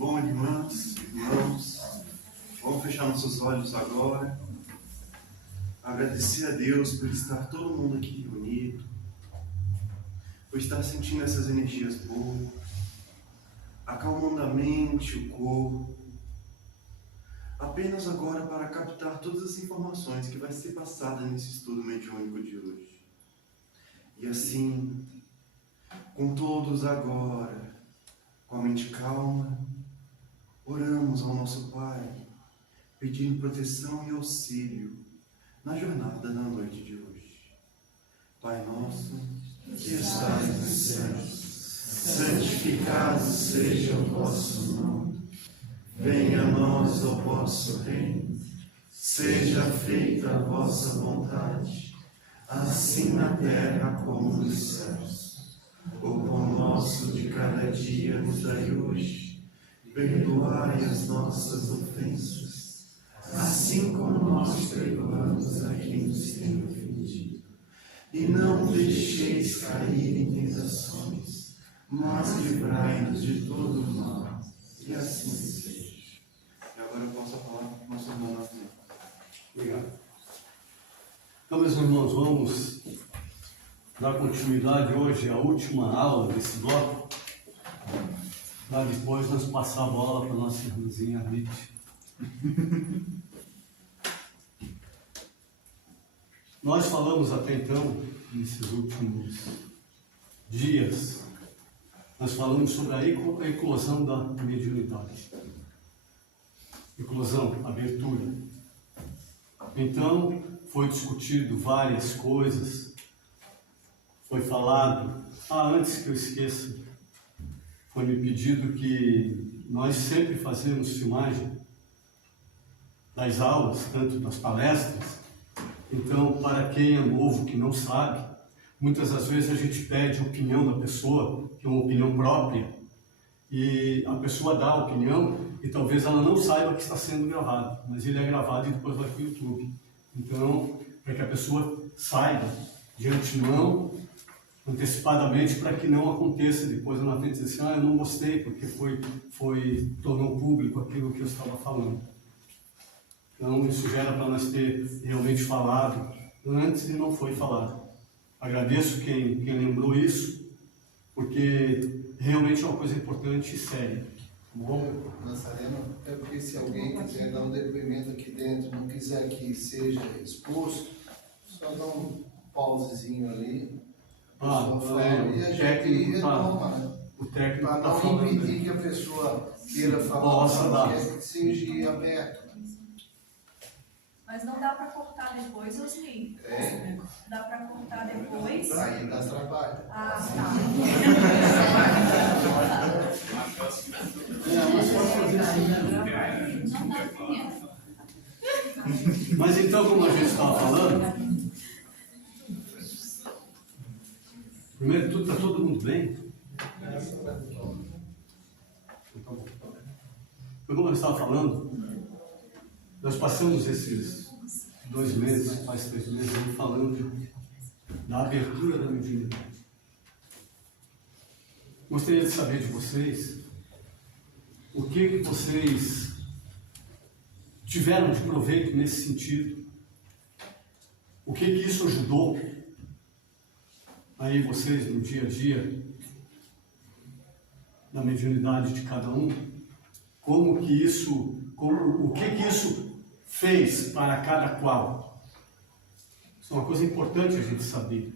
Bom, irmãs, irmãos, vamos fechar nossos olhos agora, agradecer a Deus por estar todo mundo aqui reunido, por estar sentindo essas energias boas, acalmando a mente, o corpo, apenas agora para captar todas as informações que vai ser passada nesse estudo mediúnico de hoje. E assim, com todos agora, com a mente calma, oramos ao nosso Pai, pedindo proteção e auxílio na jornada da noite de hoje. Pai nosso, que estais nos céus, santificado seja o vosso nome. Venha a nós o vosso reino. Seja feita a vossa vontade, assim na terra como nos céus. O pão nosso de cada dia nos dai hoje. Perdoai as nossas ofensas, assim como nós perdoamos a quem nos tem ofendido. E não deixeis cair em tentações, mas livrai-nos de todo o mal. E assim seja. E agora eu posso falar com o nosso irmão Nathan. Obrigado. Então, meus irmãos, vamos dar continuidade hoje à última aula desse bloco, para depois nós passar a bola para a nossa irmãzinha Rite. Nós falamos até então, nesses últimos dias, nós falamos sobre a eclosão da mediunidade. Eclosão, abertura. Então, foi discutido várias coisas, foi falado, antes que eu esqueça, foi me pedido que nós sempre fazemos filmagem das aulas, tanto das palestras. Então, para quem é novo, que não sabe, muitas das vezes a gente pede a opinião da pessoa, que é uma opinião própria, e a pessoa dá a opinião e talvez ela não saiba que está sendo gravado, mas ele é gravado e depois vai para o YouTube. Então, para que a pessoa saiba de antemão, antecipadamente, para que não aconteça depois na frente dizer assim, eu não gostei porque tornou público aquilo que eu estava falando. Então isso já era para nós ter realmente falado antes e não foi falado. Agradeço quem lembrou isso, porque realmente é uma coisa importante e séria. Bom, Nazareno, é porque se alguém quiser dar um depoimento aqui dentro, não quiser que seja exposto, só dá um pausezinho ali. E a gente retoma, o técnico para está não falando. impedir que a pessoa queira falar, que seja aberto. Mas não dá para cortar depois, Osni? Dá para cortar depois? Aí dá trabalho. Tá. Mas então, como a gente estava falando, primeiro de tudo, está todo mundo bem? Então, como eu estava falando, nós passamos esses 2 meses, quase 3 meses, falando da abertura da mediunidade. Gostaria de saber de vocês o que vocês tiveram de proveito nesse sentido. O que isso ajudou aí vocês no dia a dia, na mediunidade de cada um, o que isso fez para cada qual. Isso é uma coisa importante a gente saber.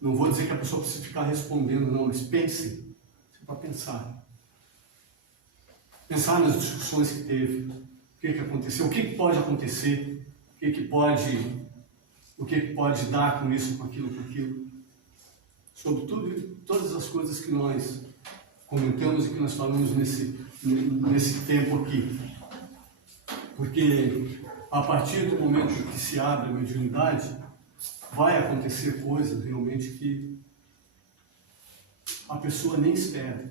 Não vou dizer que a pessoa precisa ficar respondendo, não, mas pensem, isso é para pensar. Pensar nas discussões que teve, o que aconteceu, o que pode acontecer, o que pode dar com isso, com aquilo. Sobre tudo, todas as coisas que nós comentamos e que nós falamos nesse tempo aqui. Porque a partir do momento que se abre a mediunidade, vai acontecer coisas realmente que a pessoa nem espera.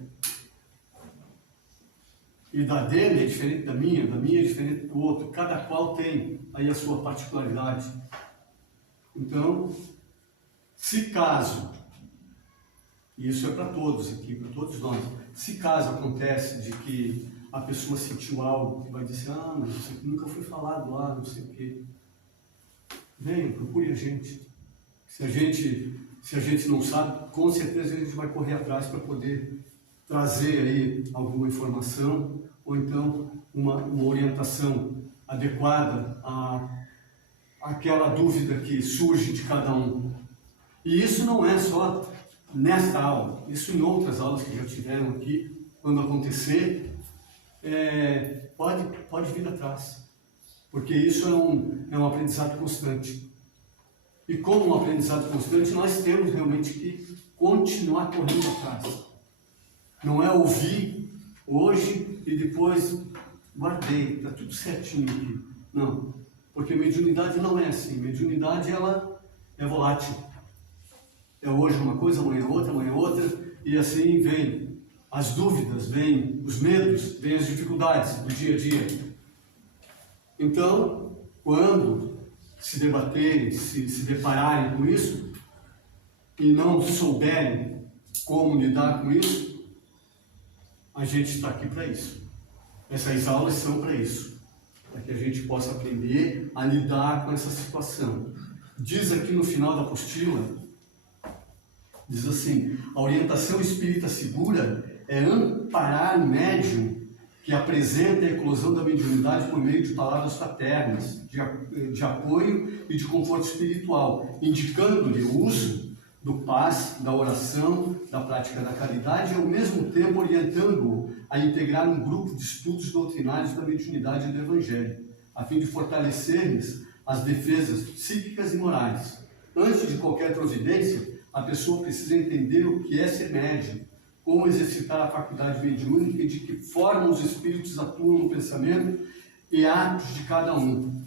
E da dele é diferente da minha é diferente do outro. Cada qual tem aí a sua particularidade. Então, se caso E isso é para todos aqui, para todos nós. Se caso acontece de que a pessoa sentiu algo que vai dizer, mas isso aqui nunca foi falado lá, não sei o quê. Venha, procure a gente. Se a gente não sabe, com certeza a gente vai correr atrás para poder trazer aí alguma informação ou então uma orientação adequada àquela dúvida que surge de cada um. E isso não é só nesta aula, isso em outras aulas que já tiveram aqui, quando acontecer, pode vir atrás, porque isso é um aprendizado constante. E como um aprendizado constante, nós temos realmente que continuar correndo atrás. Não é ouvir hoje e depois guardei, está tudo certinho aqui. Não, porque mediunidade não é assim. Mediunidade, ela é volátil. É hoje uma coisa, amanhã outra, e assim vem as dúvidas, vem os medos, vem as dificuldades do dia a dia. Então, quando se debaterem, se depararem com isso, e não souberem como lidar com isso, a gente está aqui para isso. Essas aulas são para isso, para que a gente possa aprender a lidar com essa situação. Diz aqui no final da apostila, diz assim: a orientação espírita segura é amparar o médium que apresenta a eclosão da mediunidade por meio de palavras fraternas, de apoio e de conforto espiritual, indicando-lhe o uso do passe, da oração, da prática da caridade, e ao mesmo tempo orientando-o a integrar um grupo de estudos doutrinários da mediunidade e do Evangelho, a fim de fortalecer-lhes as defesas psíquicas e morais. Antes de qualquer providência, a pessoa precisa entender o que é ser médium, como exercitar a faculdade mediúnica e de que forma os espíritos atuam no pensamento e atos de cada um.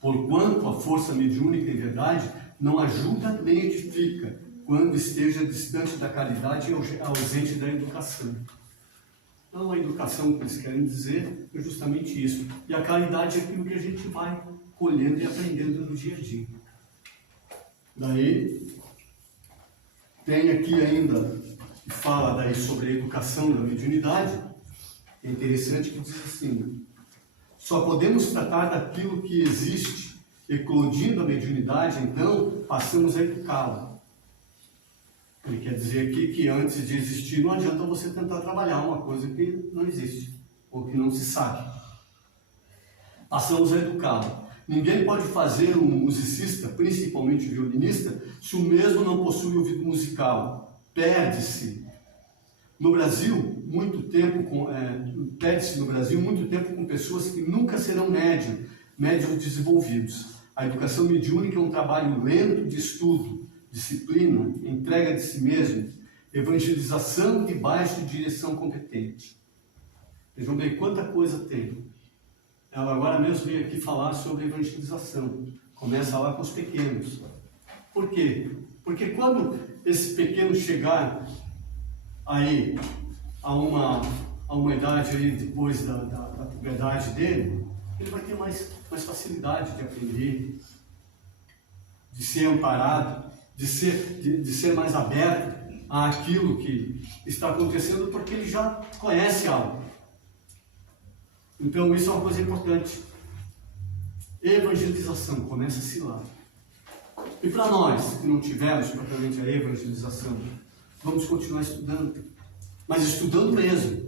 Porquanto a força mediúnica, em verdade, não ajuda nem edifica, quando esteja distante da caridade e ausente da educação. Então, a educação que eles querem dizer é justamente isso. E a caridade é aquilo que a gente vai colhendo e aprendendo no dia a dia. Daí, tem aqui ainda, que fala daí sobre a educação da mediunidade, é interessante que diz assim: só podemos tratar daquilo que existe, eclodindo a mediunidade, então passamos a educá-la. Ele quer dizer aqui que antes de existir não adianta você tentar trabalhar uma coisa que não existe, ou que não se sabe. Passamos a educá-la. Ninguém pode fazer um musicista, principalmente violinista, se o mesmo não possui ouvido musical. Perde-se no Brasil muito tempo com pessoas que nunca serão médiums desenvolvidos. A educação mediúnica é um trabalho lento de estudo, disciplina, entrega de si mesmo, evangelização debaixo de direção competente. Vejam bem quanta coisa tem. Ela agora mesmo veio aqui falar sobre evangelização. Começa lá com os pequenos. Por quê? Porque quando esse pequeno chegar aí a uma idade aí depois da puberdade dele, ele vai ter mais facilidade de aprender, de ser amparado, de ser mais aberto àquilo que está acontecendo, porque ele já conhece algo. Então isso é uma coisa importante. Evangelização, começa-se lá. E para nós que não tivemos propriamente a evangelização, vamos continuar estudando, mas estudando mesmo,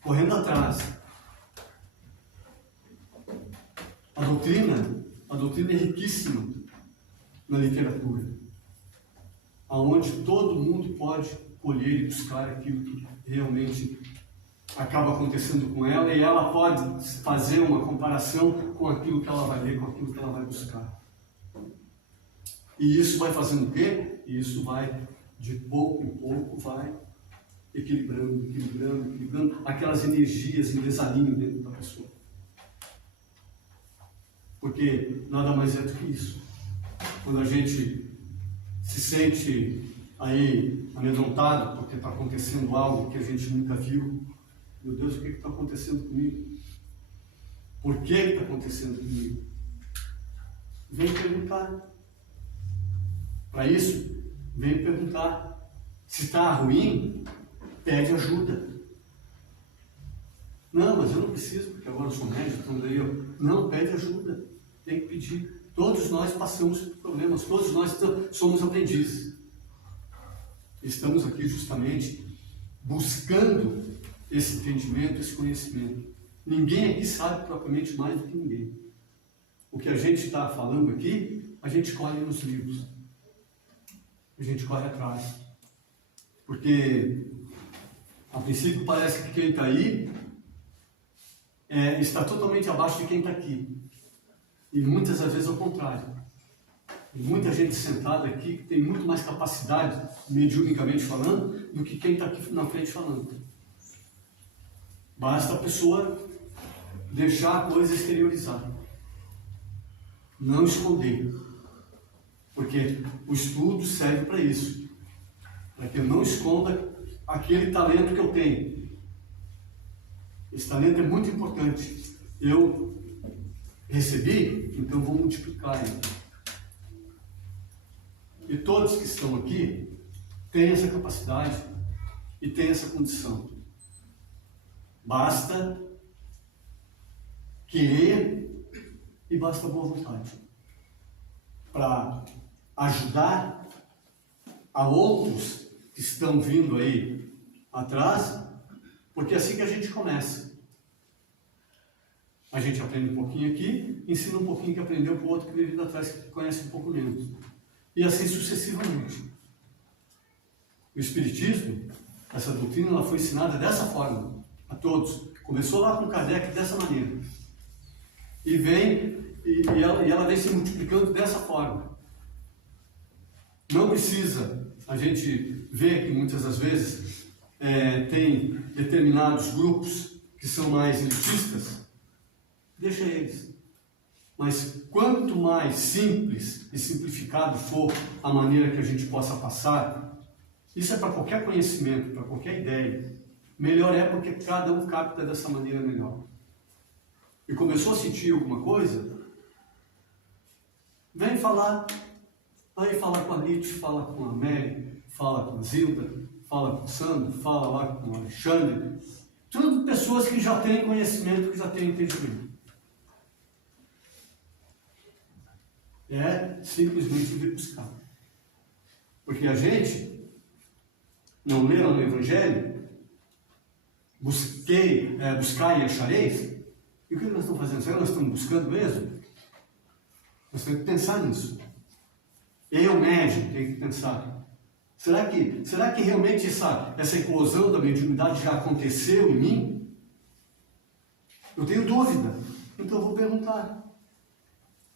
correndo atrás. A doutrina é riquíssima na literatura, aonde todo mundo pode colher e buscar aquilo que realmente acaba acontecendo com ela, e ela pode fazer uma comparação com aquilo que ela vai ler, com aquilo que ela vai buscar. E isso vai fazendo o quê? E isso vai, de pouco em pouco, vai equilibrando aquelas energias em desalinho dentro da pessoa. Porque nada mais é do que isso. Quando a gente se sente aí amedrontado porque está acontecendo algo que a gente nunca viu, meu Deus, o que está acontecendo comigo? Por que está acontecendo comigo? Vem perguntar. Para isso, vem perguntar. Se está ruim, pede ajuda. Não, mas eu não preciso, porque agora eu sou médico, então daí eu... Não, pede ajuda. Tem que pedir. Todos nós passamos por problemas, todos nós somos aprendizes. Estamos aqui justamente buscando esse entendimento, esse conhecimento. Ninguém aqui sabe propriamente mais do que ninguém. O que a gente está falando aqui, a gente colhe nos livros. A gente corre atrás. Porque, a princípio, parece que quem está aí está totalmente abaixo de quem está aqui. E muitas das vezes ao contrário. Tem muita gente sentada aqui que tem muito mais capacidade, mediunicamente falando, do que quem está aqui na frente falando. Basta a pessoa deixar a coisa exteriorizar. Não esconder. Porque o estudo serve para isso. Para que eu não esconda aquele talento que eu tenho. Esse talento é muito importante. Eu recebi, então vou multiplicar ele. E todos que estão aqui têm essa capacidade e têm essa condição. Basta querer e basta boa vontade para ajudar a outros que estão vindo aí atrás, porque é assim que a gente começa. A gente aprende um pouquinho aqui, ensina um pouquinho que aprendeu para o outro que veio vindo atrás, que conhece um pouco menos. E assim sucessivamente. O Espiritismo, essa doutrina, ela foi ensinada dessa forma, a todos. Começou lá com Kardec dessa maneira. E ela vem se multiplicando dessa forma. Não precisa, a gente vê que muitas das vezes tem determinados grupos que são mais elitistas, deixa eles. Mas quanto mais simples e simplificado for a maneira que a gente possa passar, isso é para qualquer conhecimento, para qualquer ideia, melhor é, porque cada um capta dessa maneira melhor. E começou a sentir alguma coisa, vem falar. Aí fala com a Nietzsche, fala com a Mary, fala com a Zilda, fala com o Sandro, fala lá com o Alexandre. Tudo pessoas que já têm conhecimento, que já têm entendimento. É simplesmente vir buscar. Porque a gente não leram no Evangelho, buscar e achareis. E o que nós estamos fazendo? Será que nós estamos buscando mesmo? Nós temos que pensar nisso. Eu, médium, tenho que pensar. Será que realmente essa eclosão da mediunidade já aconteceu em mim? Eu tenho dúvida. Então eu vou perguntar.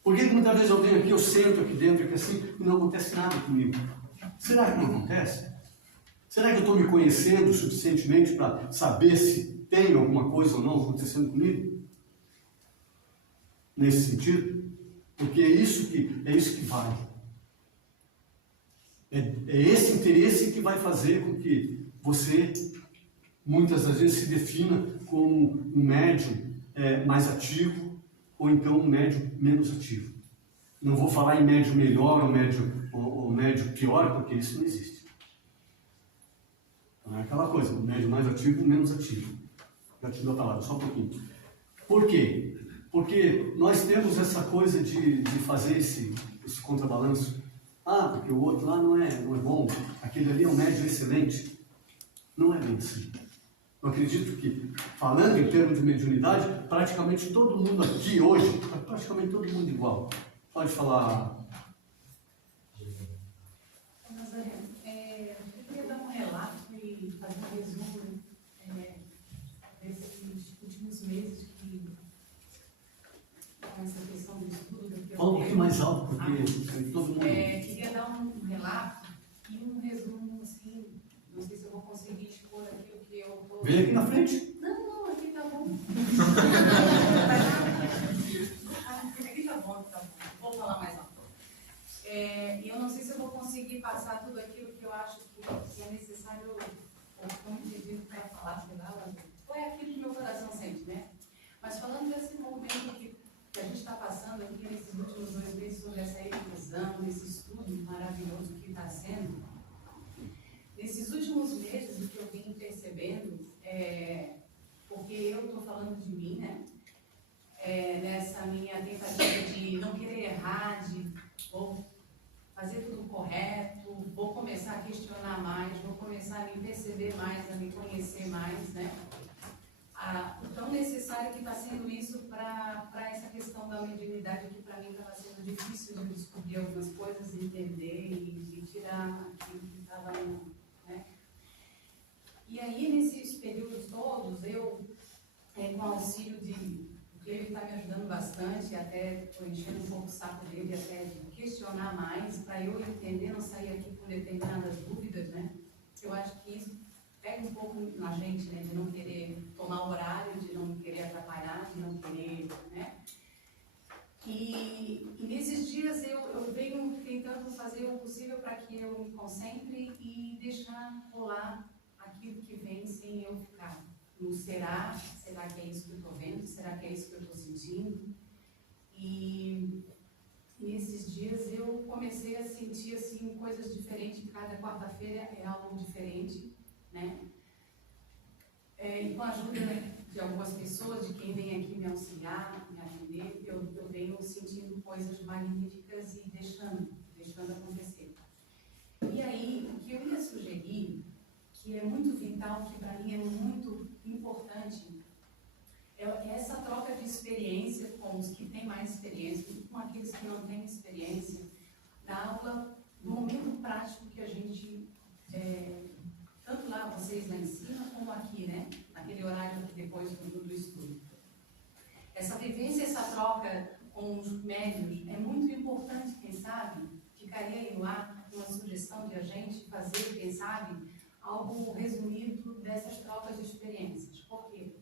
Por que muitas vezes eu venho aqui, eu sento aqui dentro, aqui assim, e não acontece nada comigo? Será que não acontece? Será que eu estou me conhecendo suficientemente para saber se tem alguma coisa ou não acontecendo comigo? Nesse sentido? Porque é isso que vale. É esse interesse que vai fazer com que você, muitas das vezes, se defina como um médium mais ativo, ou então um médium menos ativo. Não vou falar em médium melhor ou médium pior, porque isso não existe. Não é aquela coisa, o médium mais ativo ou menos ativo. Já te dou a palavra, só um pouquinho. Por quê? Porque nós temos essa coisa de fazer esse contrabalanço. Ah, porque o outro lá não é bom, aquele ali é um médium excelente. Não é bem assim. Eu acredito que, falando em termos de mediunidade, praticamente todo mundo aqui hoje, praticamente todo mundo igual. Pode falar. Nazareno, eu queria dar um relato e fazer um resumo desses últimos meses com essa questão do estudo. Fala um pouquinho mais alto, porque todo mundo... Queria dar um relato e um resumo, assim, não sei se eu vou conseguir expor aqui o que eu estou... Vem aqui na frente. Não, aqui tá bom. Aqui tá bom. Vou falar mais alto. E eu não sei se eu vou conseguir passar tudo aquilo que eu acho que é necessário, ou como pedido para falar, sei lá, foi aquilo que meu coração sente, né? Mas falando desse momento que a gente está passando aqui nesses últimos 2 meses sobre essa eclosão, esse estudo maravilhoso que está sendo, nesses começar a questionar mais, vou começar a me perceber mais, a me conhecer mais, né? O tão necessário que está sendo isso para essa questão da mediunidade, que para mim estava sendo difícil de descobrir algumas coisas, entender e tirar aquilo que estava, né? E aí, nesses períodos todos, eu, com auxílio de... Ele está me ajudando bastante, até estou enchendo um pouco o saco dele, até de questionar mais, para eu entender, não sair aqui com determinadas dúvidas, né? Eu acho que isso pega um pouco na gente, né? De não querer tomar horário, de não querer atrapalhar, de não querer, né? E nesses dias eu venho tentando fazer o possível para que eu me concentre e deixar rolar aquilo que vem sem eu ficar. No será que é isso que eu estou vendo? Será que é isso que eu estou sentindo? E nesses dias eu comecei a sentir assim, coisas diferentes, cada quarta-feira é algo diferente, né? E com a ajuda de algumas pessoas, de quem vem aqui me auxiliar, me atender, eu venho sentindo coisas magníficas e deixando acontecer. E aí, o que eu ia sugerir, que é muito vital, que para mim é muito importante, é essa troca de experiência com os que têm mais experiência, com aqueles que não têm experiência, da aula, do momento prático que a gente, tanto lá vocês lá ensinam, como aqui, né? Naquele horário aqui depois do estudo. Essa vivência, essa troca com os médiuns é muito importante, quem sabe, ficaria aí no ar uma sugestão de a gente fazer, quem sabe, algo resumido dessas trocas de experiências. Por quê?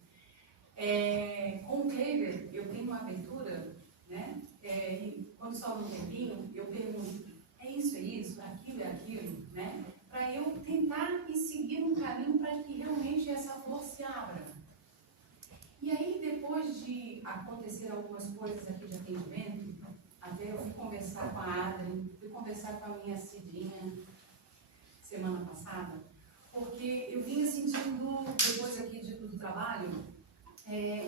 Com o Kleber, eu tenho uma abertura, né? E quando sobra um tempinho, eu pergunto, é isso, aquilo, né? Para eu tentar ir seguir um caminho para que realmente essa flor se abra. E aí, depois de acontecer algumas coisas aqui de atendimento, até eu fui conversar com a Adri, fui conversar com a minha Cidinha semana passada, porque eu vinha sentindo, depois aqui do trabalho,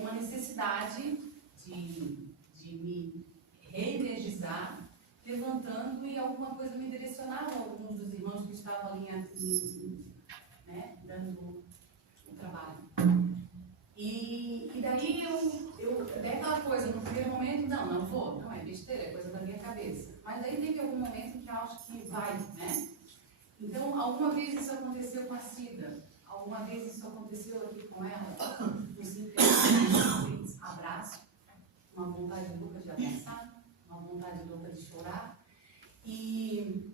uma necessidade de me reenergizar, levantando e alguma coisa me direcionava, alguns dos irmãos que estavam ali, né, dando o trabalho. E daí eu dei aquela coisa, no primeiro momento, não vou, não é besteira, é coisa da minha cabeça. Mas daí teve algum momento que eu acho que vai, né? Então, alguma vez isso aconteceu com a Cida, alguma vez isso aconteceu aqui com ela, um simples abraço, uma vontade louca de abraçar, uma vontade louca de chorar. E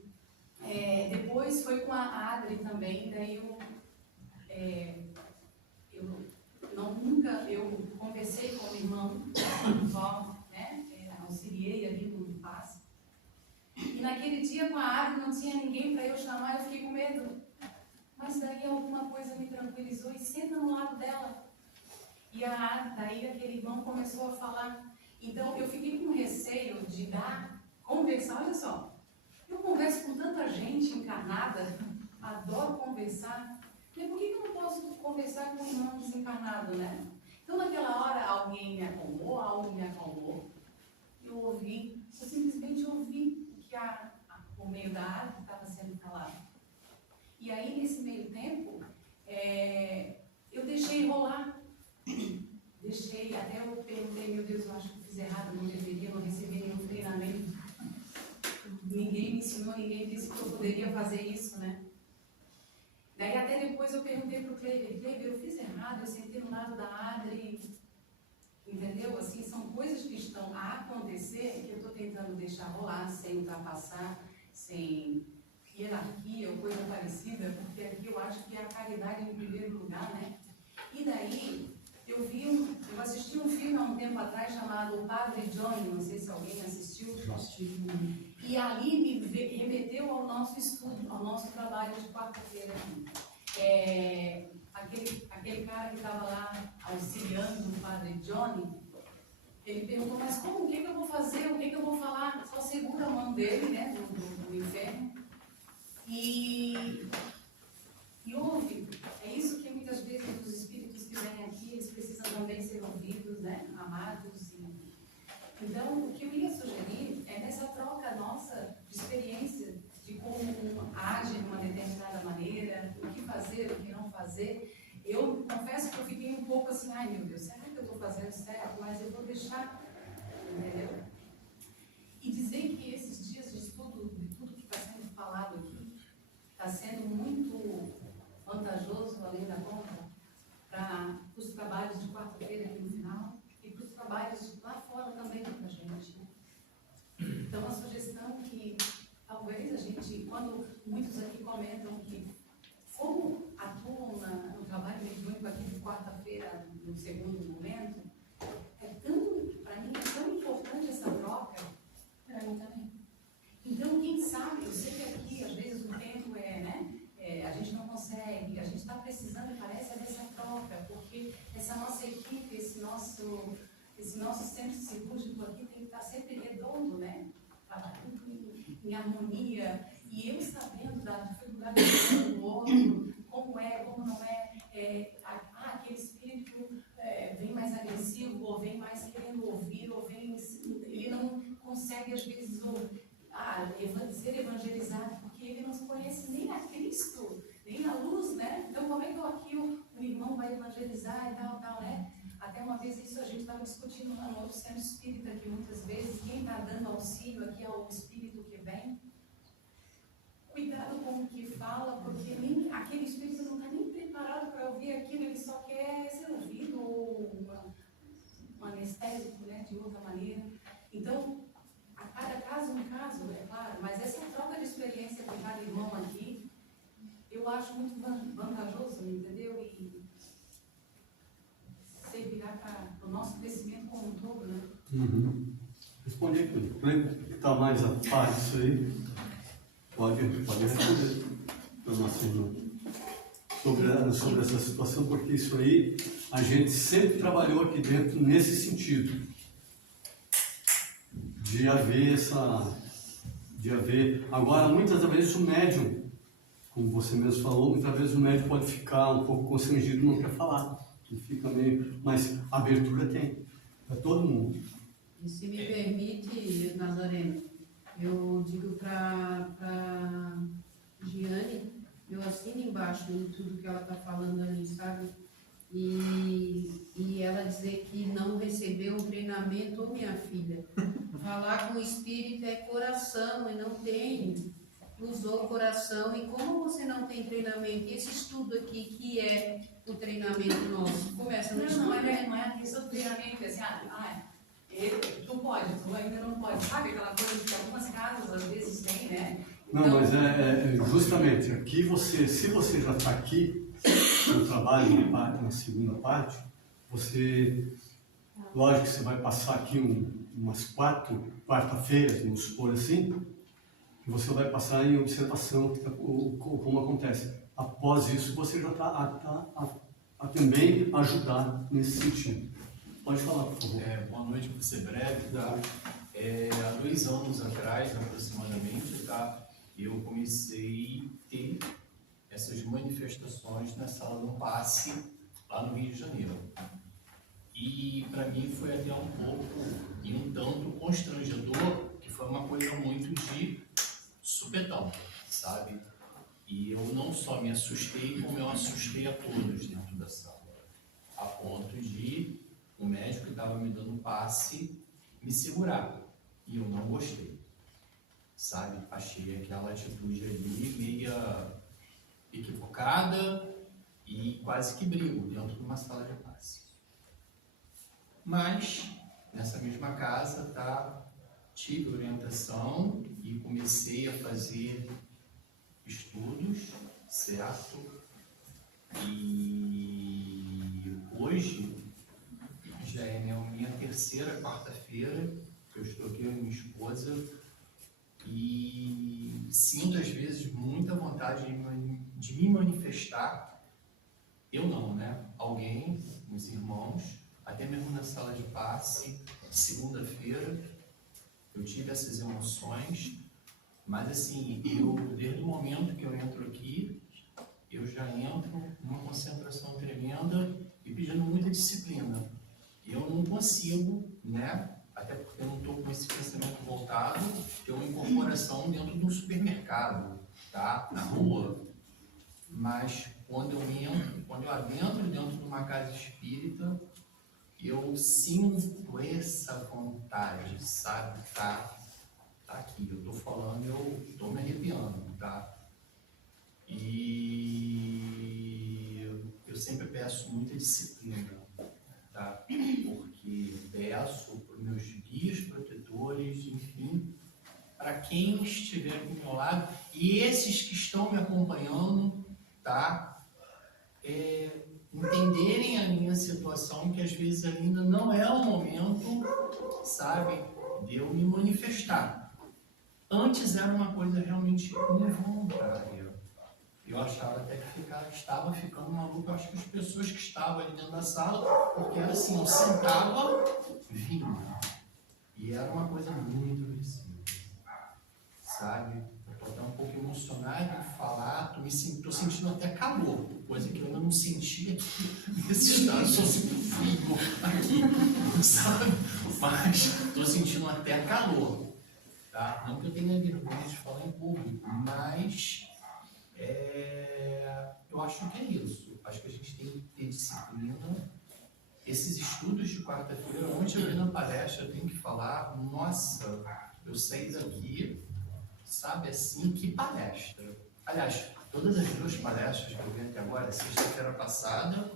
depois foi com a Adri também, daí eu conversei com o irmão, só, né, auxiliei ali no passe. E naquele dia com a Adri não tinha ninguém para eu chamar, eu fiquei com medo. Mas daí alguma coisa me tranquilizou e senta no lado dela. E daí aquele irmão começou a falar. Então eu fiquei com receio de conversar, olha só, eu converso com tanta gente encarnada, adoro conversar. E por que eu não posso conversar com um irmão desencarnado, né? Então naquela hora alguém me acalmou, algo me acalmou. Eu simplesmente ouvi o que o meio da árvore estava sendo falado. E aí nesse meio tempo, eu deixei rolar. Até eu perguntei, meu Deus, eu acho que eu fiz errado, não deveria, não recebi nenhum treinamento. Ninguém me ensinou, ninguém disse que eu poderia fazer isso, né? Daí até depois eu perguntei para o Kleber, eu fiz errado, eu sentei no lado da Adri, entendeu? Assim, são coisas que estão a acontecer que eu estou tentando deixar rolar, sem ultrapassar, sem hierarquia ou coisa parecida, porque aqui eu acho que é a caridade em primeiro lugar, né? E daí, eu assisti um filme há um tempo atrás chamado O Padre Johnny, não sei se alguém assistiu. E ali me remeteu ao nosso estudo, ao nosso trabalho de quarta-feira aqui. Aquele cara que estava lá auxiliando o Padre Johnny, ele perguntou, mas como, o que eu vou fazer, o que eu vou falar? Só segura a mão dele, né, do inferno. E ouve, é isso que muitas vezes os espíritos que vêm aqui, eles precisam também ser ouvidos, né, amados. Então, o que eu ia sugerir é nessa troca nossa de experiência, de como age numa fazer, eu confesso que eu fiquei um pouco assim, ai meu Deus, será que eu estou fazendo certo? Mas eu vou deixar, entendeu? E dizer que esses dias de estudo, de tudo que está sendo falado aqui, está sendo muito vantajoso, além da conta, para os trabalhos de quarta-feira aqui no final e para os trabalhos lá fora também para a gente. Então, a sugestão que talvez a gente, quando muitos aqui comentam que como atuam no trabalho mediúnico aqui de quarta-feira, no segundo momento, para mim é tão importante essa troca. Para mim também. Então, quem sabe, eu sei que aqui às vezes o tempo a gente não consegue, a gente está precisando, parece, dessa troca, porque essa nossa equipe, esse nosso centro cirúrgico aqui tem que estar sempre redondo, né? Em harmonia, e eu sabendo da dificuldade do outro, como é, como não é, aquele espírito vem mais agressivo, ou vem mais querendo ouvir, ou vem, ele não consegue às vezes ser evangelizado, porque ele não conhece nem a Cristo, nem a luz, né? Então como é que aqui o irmão vai evangelizar e tal, né? Até uma vez isso a gente estava discutindo lá no outro centro espírita, que muitas vezes quem está dando auxílio aqui ao espírito que vem, cuidado com o que fala, porque aquele espírito não está nem preparado para ouvir aquilo, ele só quer ser ouvido, ou um anestésico, né, de outra maneira. Então, a cada caso um caso, é claro, mas essa troca de experiência com cada irmão aqui, eu acho muito vantajoso, entendeu? E servirá para o nosso crescimento como um todo, né? Respondi tudo. Que está mais a par disso aí, pode responder para nós sobre essa situação, porque isso aí a gente sempre trabalhou aqui dentro nesse sentido, de haver agora muitas vezes o médium, como você mesmo falou, muitas vezes o médium pode ficar um pouco constrangido, não quer falar, ele fica meio, mas abertura tem, para todo mundo. E se me permite, Nazareno, eu digo para Giane, eu assino embaixo em tudo que ela está falando ali, sabe? E ela dizer que não recebeu um treinamento, ô minha filha, falar com o espírito é coração e não tem, usou o coração, e como você não tem treinamento, esse estudo aqui que é o treinamento nosso, começa no estudo. Não é questão do treinamento, assim, tu pode, tu ainda não pode, sabe aquela coisa que algumas casas às vezes tem, né? Não, então, mas justamente aqui se você já está aqui no trabalho na segunda parte, você, lógico que você vai passar aqui umas 4 quarta-feiras, vamos supor assim, que você vai passar em observação como acontece. Após isso, você já está a também ajudar nesse sentido. Pode falar, por favor. Boa noite, vou ser breve. Tá? Há 2 anos atrás, aproximadamente, tá? Eu comecei a ter essas manifestações na sala do passe, lá no Rio de Janeiro. E para mim foi até um pouco e um tanto constrangedor, que foi uma coisa muito de supetão, sabe? E eu não só me assustei, como eu assustei a todos dentro da sala, a ponto de o médico que estava me dando passe me segurar, e eu não gostei, sabe? Achei aquela atitude ali meia equivocada e quase que brigo dentro de uma sala de passe. Mas, nessa mesma casa, tive orientação e comecei a fazer estudos, certo? E hoje já é minha terceira quarta-feira que eu estou aqui com a minha esposa e sinto às vezes muita vontade de me manifestar. Eu não, né? Alguém, meus irmãos, até mesmo na sala de passe, segunda-feira, eu tive essas emoções, mas assim, desde o momento que eu entro aqui, eu já entro numa concentração tremenda e pedindo muita disciplina. Eu não consigo, né? Até porque eu não estou com esse pensamento voltado, ter uma incorporação dentro de um supermercado, tá? Na rua. mas quando eu adentro dentro de uma casa espírita, eu sinto essa vontade, sabe? Tá aqui, eu tô falando, eu tô me arrepiando, tá? E eu sempre peço muita disciplina, tá? Porque peço para os meus guias protetores, enfim, para quem estiver aqui do meu lado, e esses que estão me acompanhando, tá? Entenderem a minha situação, que às vezes ainda não é o momento, sabe, de eu me manifestar. Antes era uma coisa realmente involuntária. Eu achava até que estava ficando maluco. Eu acho que as pessoas que estavam ali dentro da sala, porque era assim, eu sentava, vinha. E era uma coisa muito agressiva, sabe? Eu estou até um pouco emocionado em falar, estou sentindo até calor, coisa que eu ainda não sentia nesse estado. Só sinto frio aqui, sabe? Mas estou sentindo até calor. Tá? Não que eu tenha vergonha de falar em público, mas eu acho que é isso. Acho que a gente tem que ter disciplina. Esses estudos de quarta-feira, onde eu vi na palestra, eu tenho que falar, nossa, eu saí daqui, sabe assim, que palestra. Aliás, todas as 2 palestras que eu vi até agora, sexta-feira passada,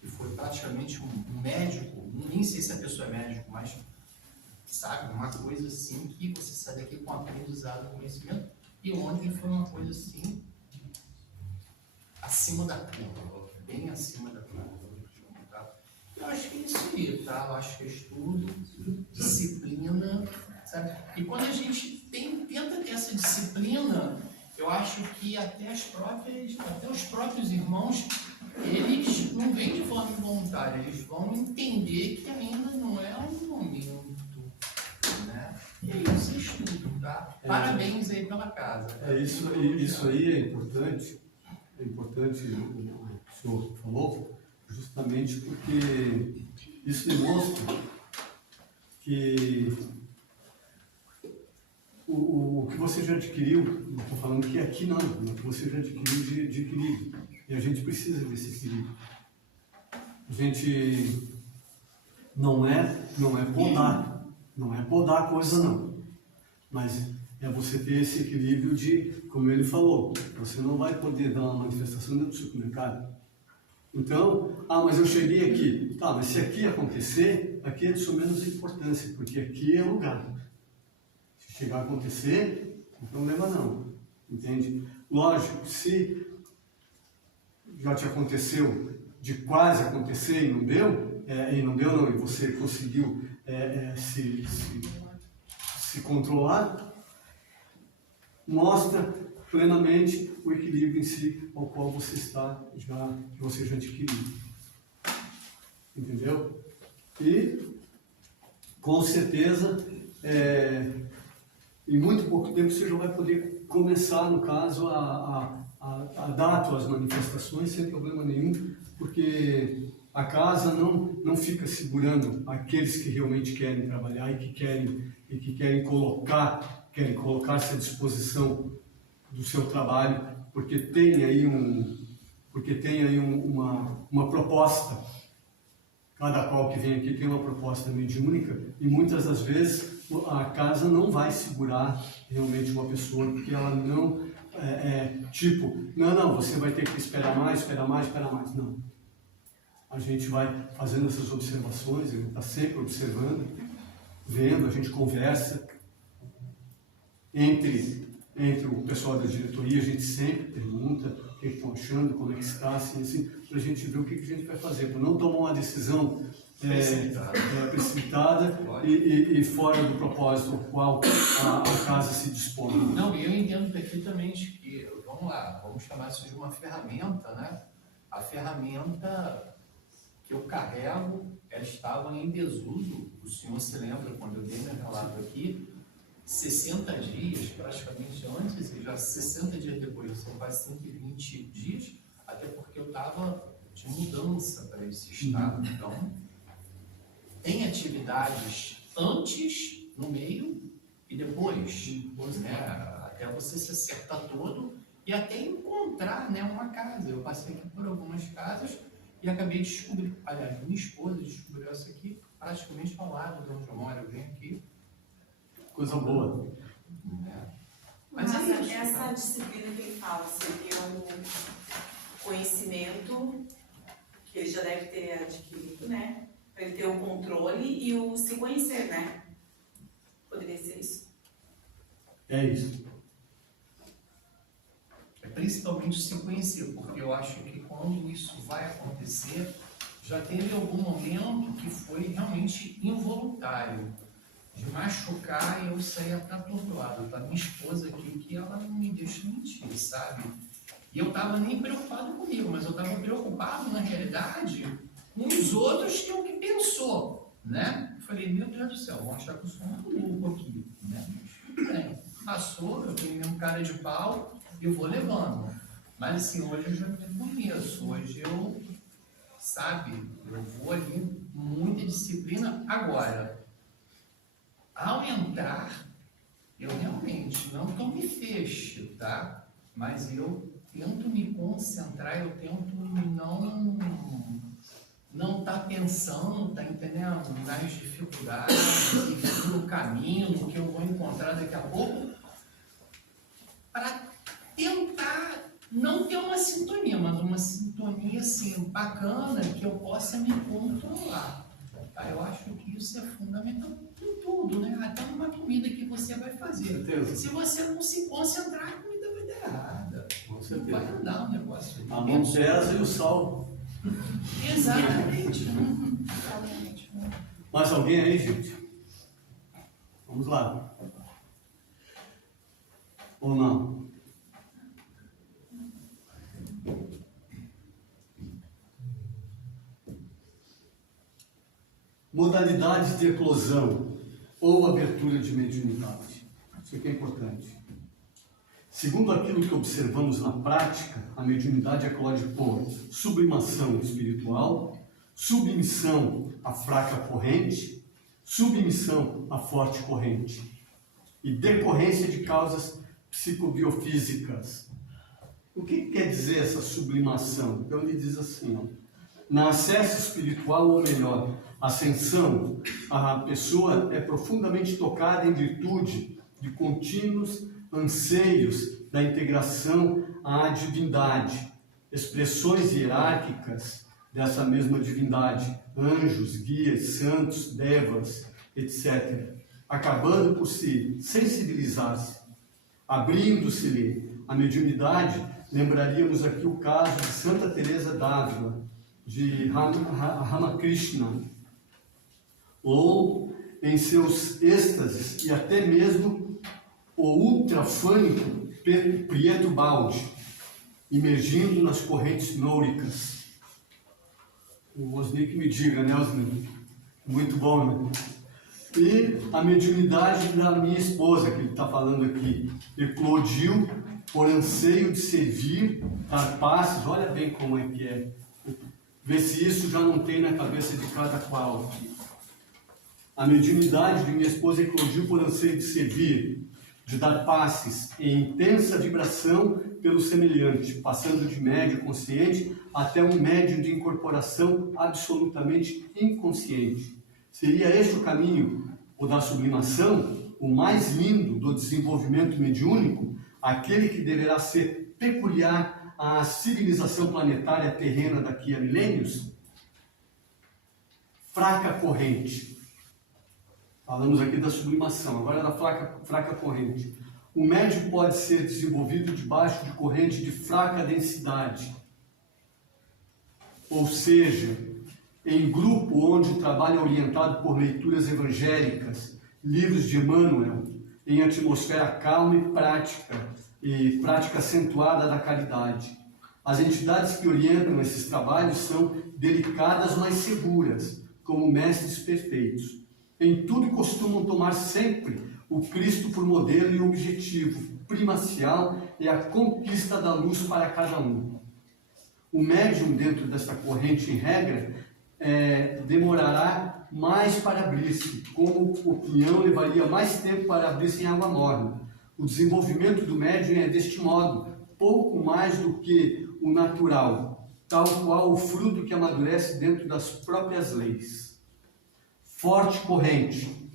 que foi praticamente um médico, nem sei se a pessoa é médico, mas sabe, uma coisa assim que você sai daqui com aprendizado, conhecimento, e ontem foi uma coisa assim, acima da curva, bem acima da curva. Tá? Eu acho que é isso aí, tá? Eu acho que é estudo, disciplina, sabe? E quando a gente tenta ter essa disciplina, eu acho que até os próprios irmãos, eles não vêm de forma involuntária, eles vão entender que ainda não é um momento. E é isso, estudo, tá? Parabéns aí pela casa. Isso aí é importante o que o senhor falou, justamente porque isso demonstra que o que você já adquiriu, não estou falando que aqui não, o que você já adquiriu de equilíbrio. E a gente precisa desse equilíbrio. A gente não é podar. Não é podar a coisa, não. Mas é você ter esse equilíbrio de, como ele falou, você não vai poder dar uma manifestação dentro do supermercado. Então, mas eu cheguei aqui. Tá, mas se aqui acontecer, aqui é de sua menos importância, porque aqui é lugar. Se chegar a acontecer, não tem problema não. Entende? Lógico, se já te aconteceu de quase acontecer e não deu, e você conseguiu se controlar, mostra plenamente o equilíbrio em si ao qual você está que você já adquiriu. Entendeu? E com certeza em muito pouco tempo você já vai poder começar, no caso, a dar as suas manifestações sem problema nenhum, porque a casa não fica segurando aqueles que realmente querem trabalhar e que querem colocar-se à disposição do seu trabalho, porque tem aí uma proposta. Cada qual que vem aqui tem uma proposta mediúnica, e muitas das vezes a casa não vai segurar realmente uma pessoa, porque ela não não, você vai ter que esperar mais. Não. A gente vai fazendo essas observações, ele está sempre observando, vendo, a gente conversa entre o pessoal da diretoria, a gente sempre pergunta o que estão achando, como é que está, assim, para a gente ver o que a gente vai fazer, para não tomar uma decisão precipitada e fora do propósito ao qual a casa se dispõe. Não, eu entendo perfeitamente que, vamos chamar isso de uma ferramenta, né? A ferramenta que eu carrego, ela estava em desuso. O senhor se lembra, quando eu dei meu relato aqui, 60 dias, praticamente antes, e já 60 dias depois, são quase 120 dias, até porque eu estava de mudança para esse estado. Então, tem atividades antes, no meio e depois, né? Até você se acertar todo e até encontrar encontrar, né, uma casa. Eu passei aqui por algumas casas e acabei de descobrir. Aliás, minha esposa descobriu essa aqui praticamente ao lado de onde eu moro. Eu venho aqui. Coisa boa. Né? Mas Mas é isso. essa disciplina que ele fala seria um conhecimento que ele já deve ter adquirido, né? Para ele ter o controle e o se conhecer, né? Poderia ser isso. É isso. É principalmente se conhecer, porque eu acho que quando isso vai acontecer, já teve algum momento que foi realmente involuntário, de machucar e eu saía atordoado. Tá minha esposa aqui, que ela não me deixa mentir, sabe? E eu estava nem preocupado comigo, mas eu estava preocupado, na realidade, com os outros que é o que pensou, né? Eu falei, meu Deus do céu, vão achar que eu sou um louco aqui, né? Mas tudo bem, passou, eu tenho mesmo cara de pau, eu vou levando. Mas assim, hoje eu já me conheço, hoje eu, sabe, eu vou ali, muita disciplina. Agora, ao entrar, eu realmente não que eu me feche, tá? Mas eu tento me concentrar, eu tento não tá pensando, tá entendendo? Nas dificuldades, no caminho, no que eu vou encontrar daqui a pouco, para tentar não ter uma sintonia, mas uma sintonia assim, bacana, que eu possa me controlar. Tá? Eu acho que isso é fundamental em tudo, né? Até numa comida que você vai fazer. Certeza. Se você não se concentrar, a comida vai dar errada. Com Não certeza. vai andar o negócio. A mão pesa e o sal. Exatamente. Mais alguém aí, gente? Vamos lá. Ou não? Modalidades de eclosão ou abertura de mediunidade. Isso aqui é importante. Segundo aquilo que observamos na prática, a mediunidade eclode por sublimação espiritual, submissão à fraca corrente, submissão à forte corrente e decorrência de causas psicobiofísicas. O que quer dizer essa sublimação? Então ele diz assim, ó, na acesso espiritual, ou melhor, ascensão, a pessoa é profundamente tocada em virtude de contínuos anseios da integração à divindade, expressões hierárquicas dessa mesma divindade, anjos, guias, santos, devas, etc., acabando por se sensibilizar-se, abrindo-se-lhe a mediunidade. Lembraríamos aqui o caso de Santa Teresa d'Ávila, de Ramakrishna, ou em seus êxtases, e até mesmo o ultrafânico Pietro Baldi, imergindo nas correntes nouricas. O Osni que me diga, né, Osni? Muito bom, né? E a mediunidade da minha esposa, que ele está falando aqui, eclodiu por anseio de servir, dar passes. Olha bem como é que é. Vê se isso já não tem na cabeça de cada qual aqui. A mediunidade de minha esposa eclodiu por anseio de servir, de dar passes em intensa vibração pelo semelhante, passando de médio consciente até um médio de incorporação absolutamente inconsciente. Seria este o caminho, o da sublimação, o mais lindo do desenvolvimento mediúnico, aquele que deverá ser peculiar à civilização planetária terrena daqui a milênios? Fraca corrente. Falamos aqui da sublimação, agora da fraca corrente. O médium pode ser desenvolvido debaixo de corrente de fraca densidade. Ou seja, em grupo onde o trabalho é orientado por leituras evangélicas, livros de Emmanuel, em atmosfera calma e prática acentuada da caridade. As entidades que orientam esses trabalhos são delicadas, mas seguras, como mestres perfeitos. Em tudo costumam tomar sempre o Cristo por modelo e objetivo primacial é a conquista da luz para cada um. O médium dentro dessa corrente, em regra, demorará mais para abrir-se, como o pinhão levaria mais tempo para abrir-se em água morna. O desenvolvimento do médium é deste modo, pouco mais do que o natural, tal qual o fruto que amadurece dentro das próprias leis. Forte corrente.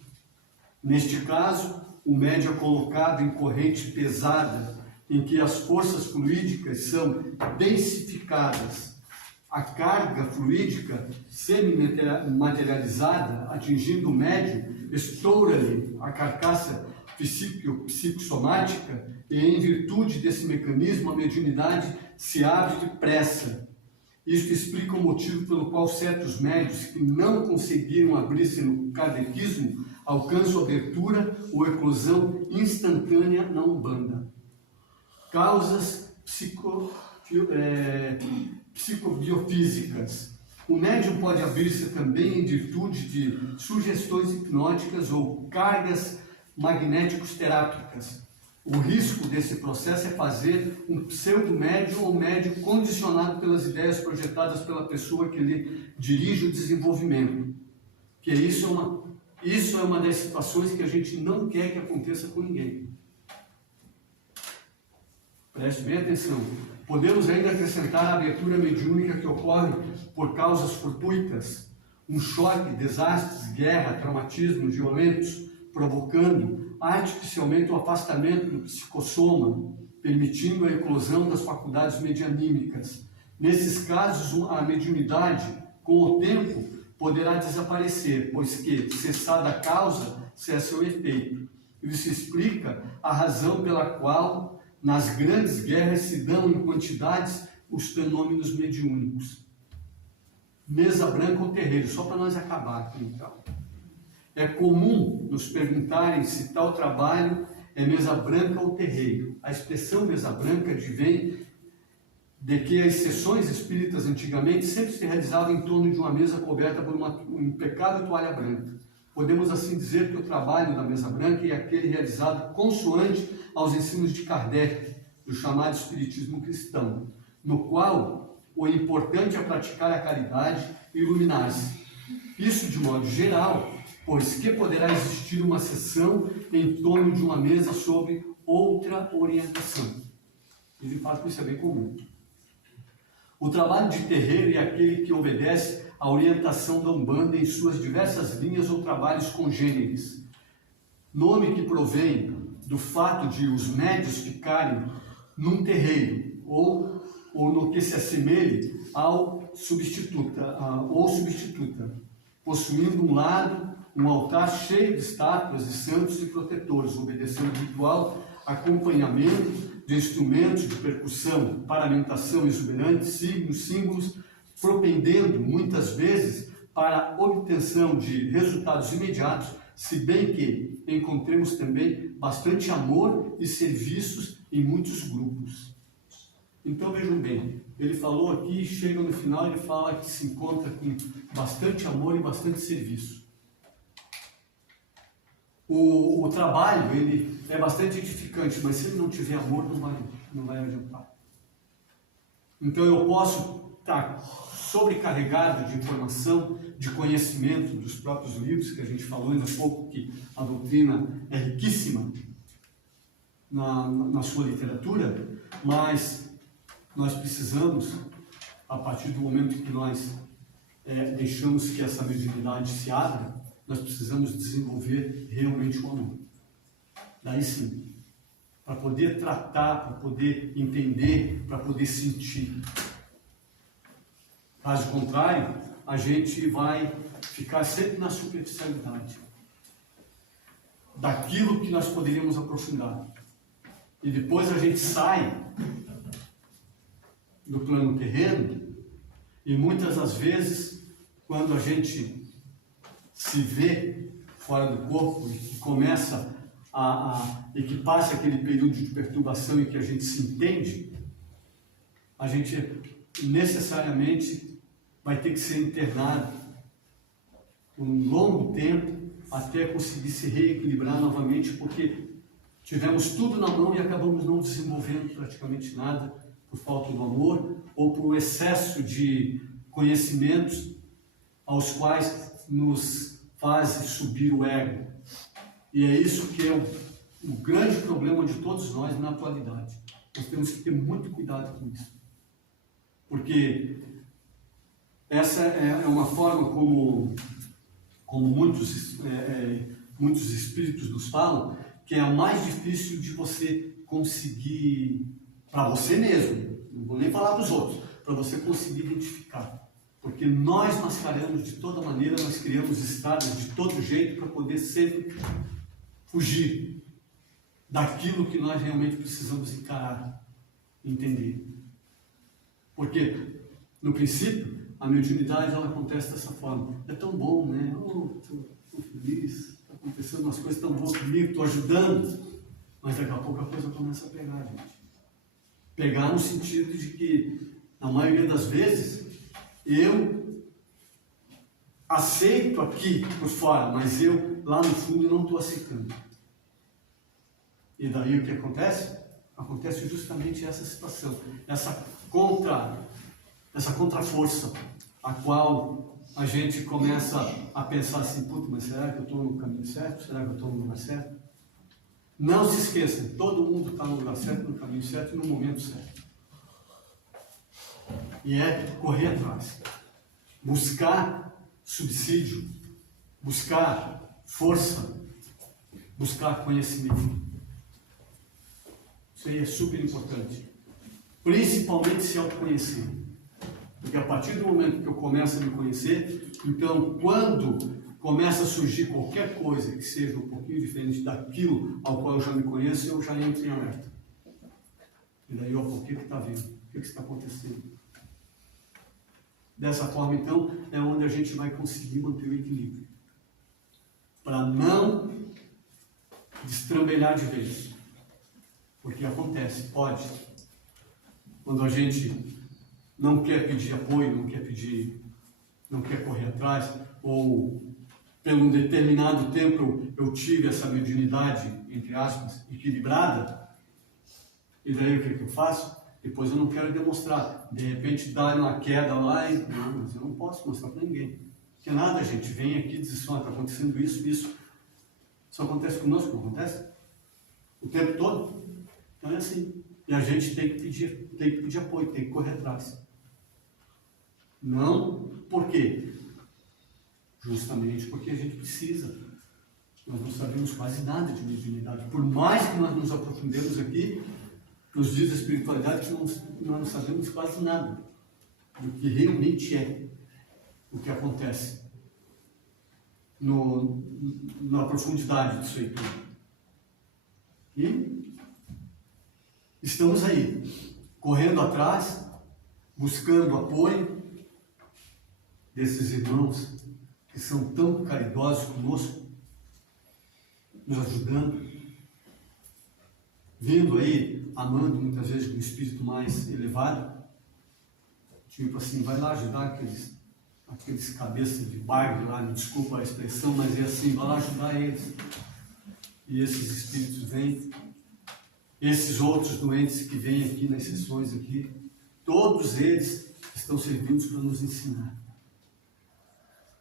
Neste caso, o médio é colocado em corrente pesada, em que as forças fluídicas são densificadas. A carga fluídica semi-materializada, atingindo o médio, estoura-lhe a carcaça psicossomática e, em virtude desse mecanismo, a mediunidade se abre depressa. Isto explica o motivo pelo qual certos médios que não conseguiram abrir-se no kardechismo alcançam abertura ou eclosão instantânea na Umbanda. Causas psicobiofísicas. O médium pode abrir-se também em virtude de sugestões hipnóticas ou cargas magnéticos terápicas. O risco desse processo é fazer um pseudo-médium ou médium condicionado pelas ideias projetadas pela pessoa que lhe dirige o desenvolvimento. Que isso é uma das situações que a gente não quer que aconteça com ninguém. Preste bem atenção. Podemos ainda acrescentar a abertura mediúnica que ocorre por causas fortuitas, um choque, desastres, guerra, traumatismos violentos, provocando artificialmente o afastamento do psicossoma, permitindo a eclosão das faculdades medianímicas. Nesses casos, a mediunidade, com o tempo, poderá desaparecer, pois que, cessada a causa, cessa o efeito. Isso explica a razão pela qual, nas grandes guerras, se dão em quantidades os fenômenos mediúnicos. Mesa branca ou terreiro, só para nós acabar aqui, então. É comum nos perguntarem se tal trabalho é mesa branca ou terreiro. A expressão mesa branca advém de que as sessões espíritas antigamente sempre se realizavam em torno de uma mesa coberta por uma impecável toalha branca. Podemos assim dizer que o trabalho da mesa branca é aquele realizado consoante aos ensinos de Kardec, do chamado Espiritismo cristão, no qual o importante é praticar a caridade e iluminar-se. Isso de modo geral, pois que poderá existir uma sessão em torno de uma mesa sob outra orientação. E de fato isso é bem comum. O trabalho de terreiro é aquele que obedece à orientação da Umbanda em suas diversas linhas ou trabalhos congêneres. Nome que provém do fato de os médios ficarem num terreiro ou no que se assemelhe ao substituta, possuindo um lado um altar cheio de estátuas de santos e protetores, obedecendo ritual, acompanhamento de instrumentos de percussão, paramentação exuberante, signos, símbolos, propendendo muitas vezes para a obtenção de resultados imediatos, se bem que encontremos também bastante amor e serviços em muitos grupos. Então vejam bem, ele falou aqui, chega no final, ele fala que se encontra com bastante amor e bastante serviço. O trabalho, ele é bastante edificante, mas se ele não tiver amor, não vai adiantar. Então eu posso estar sobrecarregado de informação, de conhecimento dos próprios livros, que a gente falou ainda há pouco, que a doutrina é riquíssima na sua literatura, mas nós precisamos, a partir do momento que nós deixamos que essa mediunidade se abra, nós precisamos desenvolver realmente o amor. Daí sim, para poder tratar, para poder entender, para poder sentir. Caso contrário, a gente vai ficar sempre na superficialidade daquilo que nós poderíamos aprofundar. E depois a gente sai do plano terreno e muitas das vezes, quando a gente se vê fora do corpo e que começa e que passa aquele período de perturbação em que a gente se entende, a gente necessariamente vai ter que ser internado por um longo tempo até conseguir se reequilibrar novamente, porque tivemos tudo na mão e acabamos não desenvolvendo praticamente nada por falta do amor ou por excesso de conhecimentos aos quais nos faz subir o ego. E é isso que é o grande problema de todos nós na atualidade. Nós temos que ter muito cuidado com isso. Porque essa é uma forma como muitos espíritos nos falam, que é a mais difícil de você conseguir, para você mesmo, não vou nem falar para os outros, para você conseguir identificar. Porque nós mascaramos de toda maneira, nós criamos estradas de todo jeito para poder sempre fugir daquilo que nós realmente precisamos encarar, entender. Porque, no princípio, a mediunidade ela acontece dessa forma. É tão bom, né? Estou feliz, está acontecendo umas coisas tão boas comigo, estou ajudando. Mas daqui a pouco a coisa começa a pegar, gente. Pegar no sentido de que, na maioria das vezes, eu aceito aqui por fora, mas eu lá no fundo não estou aceitando. E daí o que acontece? Acontece justamente essa situação, essa contraforça, a qual a gente começa a pensar assim, puta, mas será que eu estou no caminho certo? Será que eu estou no lugar certo? Não se esqueçam, todo mundo está no lugar certo, no caminho certo e no momento certo. E é correr atrás, buscar subsídio, buscar força, buscar conhecimento. Isso aí é super importante. Principalmente se autoconhecer. Porque a partir do momento que eu começo a me conhecer, então quando começa a surgir qualquer coisa que seja um pouquinho diferente daquilo ao qual eu já me conheço, eu já entro em alerta. E daí, o que está vindo? O que está acontecendo? Dessa forma, então, é onde a gente vai conseguir manter o equilíbrio. Para não destrambelhar de vez. Porque acontece, pode. Quando a gente não quer pedir apoio, não quer correr atrás, ou por um determinado tempo eu tive essa mediunidade, entre aspas, equilibrada, e daí o que eu faço? Depois eu não quero demonstrar. De repente dá uma queda lá e não, mas eu não posso mostrar para ninguém. Porque nada, gente, vem aqui e diz assim, está acontecendo isso. Isso acontece conosco, não acontece? O tempo todo. Então é assim. E a gente tem que pedir apoio, tem que correr atrás. Não por quê? Justamente porque a gente precisa. Nós não sabemos quase nada de mediunidade. Por mais que nós nos aprofundemos aqui, nos dias da espiritualidade, que nós não sabemos quase nada do que realmente é o que acontece na profundidade disso aí tudo. E estamos aí, correndo atrás, buscando apoio desses irmãos que são tão caridosos conosco, nos ajudando, vindo aí, amando muitas vezes com um espírito mais elevado, tipo assim, vai lá ajudar aqueles cabeças de bagre lá, me desculpa a expressão, mas é assim, vai lá ajudar eles. E esses espíritos vêm, esses outros doentes que vêm aqui nas sessões aqui, todos eles estão servindo para nos ensinar.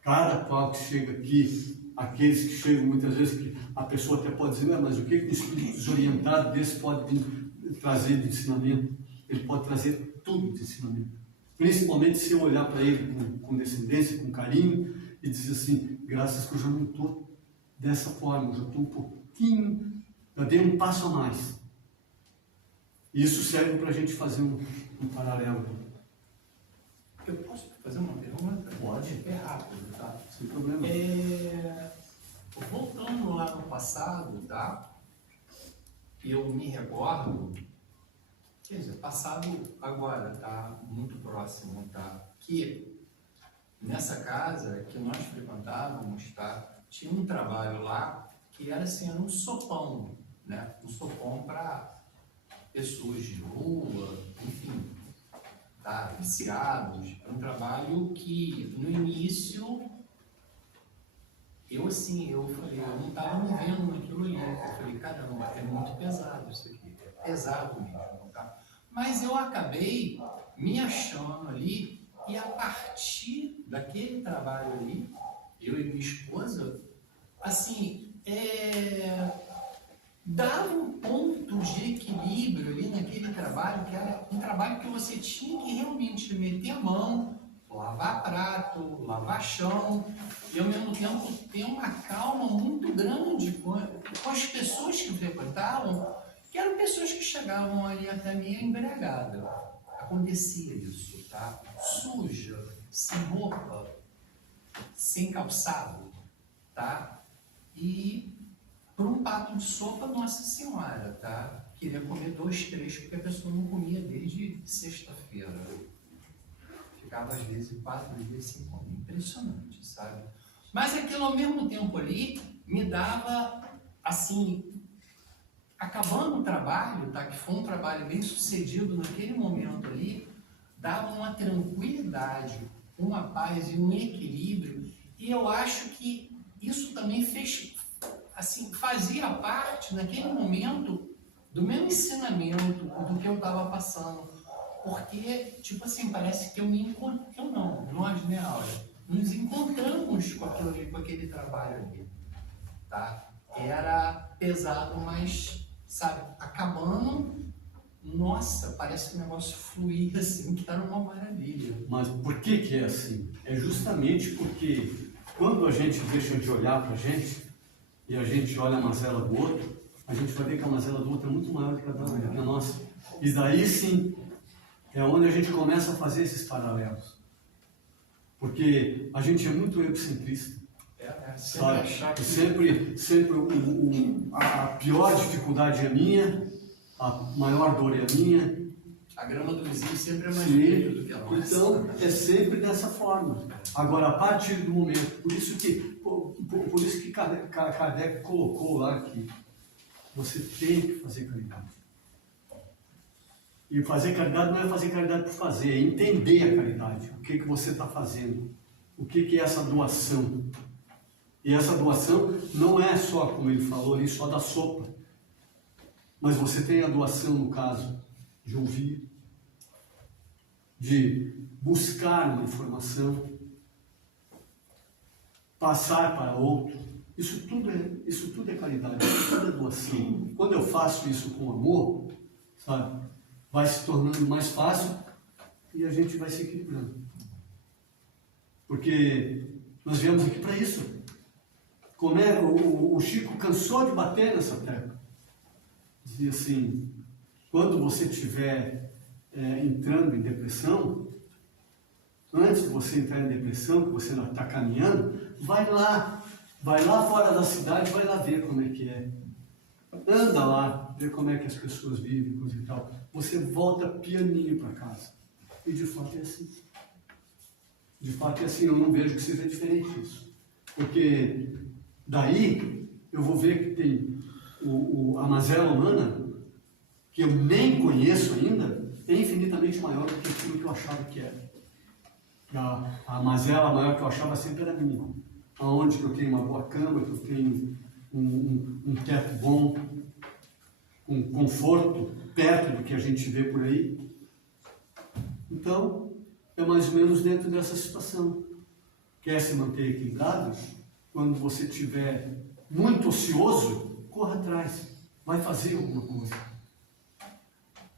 Cada qual que chega aqui, aqueles que chegam muitas vezes, que a pessoa até pode dizer, mas o que um espírito desorientado desse pode trazer de ensinamento? Ele pode trazer tudo de ensinamento. Principalmente se eu olhar para ele com condescendência, com carinho, e dizer assim, graças que eu já não estou dessa forma, eu já estou um pouquinho, já dei um passo a mais. Isso serve para a gente fazer um paralelo. Eu posso fazer uma pergunta? Pode. É rápido, tá? Sem problema. Voltando lá no passado, tá? Eu me recordo, quer dizer, passado agora, tá? Muito próximo, tá? Que nessa casa que nós frequentávamos, tá? Tinha um trabalho lá que era assim, era um sopão, né? Um sopão para pessoas de rua, enfim, tá? Viciados. É um trabalho que no início eu falei, eu não estava me vendo naquilo ali. Eu falei, caramba, é muito pesado isso aqui. É pesado mesmo, tá? Mas eu acabei me achando ali e a partir daquele trabalho ali, eu e minha esposa, assim, dava um ponto de equilíbrio ali naquele trabalho, que era um trabalho que você tinha que realmente meter a mão, lavar prato, lavar chão, e ao mesmo tempo ter uma calma muito grande com as pessoas que frequentavam, que eram pessoas que chegavam ali até meio embriagadas. Acontecia isso, tá? Suja, sem roupa, sem calçado, tá? E por um prato de sopa, Nossa Senhora, tá? Queria comer 2, 3, porque a pessoa não comia desde sexta-feira. Ficava às vezes 4 dias sem comer. Impressionante, sabe? Mas aquilo ao mesmo tempo ali me dava, assim, acabando o trabalho, tá? Que foi um trabalho bem sucedido naquele momento ali, dava uma tranquilidade, uma paz e um equilíbrio. E eu acho que isso também fez, assim, fazia parte naquele momento do meu ensinamento, do que eu estava passando. Porque, tipo assim, parece que eu me encontrei, nós, né, Áurea, nos encontramos com aquilo ali, com aquele trabalho ali, tá? Era pesado, mas, sabe, acabando, nossa, parece que o negócio fluía assim, que era uma maravilha. Mas por que é assim? É justamente porque quando a gente deixa de olhar para a gente e a gente olha a mazela do outro, a gente vai ver que a mazela do outro é muito maior que a da nossa. E daí sim, é onde a gente começa a fazer esses paralelos. Porque a gente é muito egocentrista. Sabe? Sempre a pior dificuldade é minha, a maior dor é a minha. A grama do vizinho sempre é mais verde do que a nossa. Então, é sempre dessa forma. Agora, a partir do momento, por isso que Kardec colocou lá que você tem que fazer caridade. E fazer caridade não é fazer caridade por fazer, é entender a caridade. O que você está fazendo. O que é essa doação. E essa doação não é só, como ele falou ali, só da sopa. Mas você tem a doação, no caso, de ouvir, de buscar uma informação, passar para outro. Isso tudo é caridade, isso tudo é doação. Quando eu faço isso com amor, sabe, vai se tornando mais fácil e a gente vai se equilibrando. Porque nós viemos aqui para isso. O Chico cansou de bater nessa tecla. Dizia assim, quando você estiver entrando em depressão, antes de você entrar em depressão, que você está caminhando, vai lá fora da cidade, vai lá ver como é que é. Anda lá, ver como é que as pessoas vivem, coisa e tal. Você volta pianinho para casa. E de fato é assim. De fato é assim, eu não vejo que seja diferente isso. Porque daí eu vou ver que tem a mazela humana, que eu nem conheço ainda, é infinitamente maior do que aquilo que eu achava que era. A mazela maior que eu achava sempre era minha. Onde que eu tenho uma boa cama, que eu tenho um teto bom, um conforto perto do que a gente vê por aí. Então, é mais ou menos dentro dessa situação. Quer se manter equilibrado? Quando você estiver muito ocioso, corra atrás, vai fazer alguma coisa.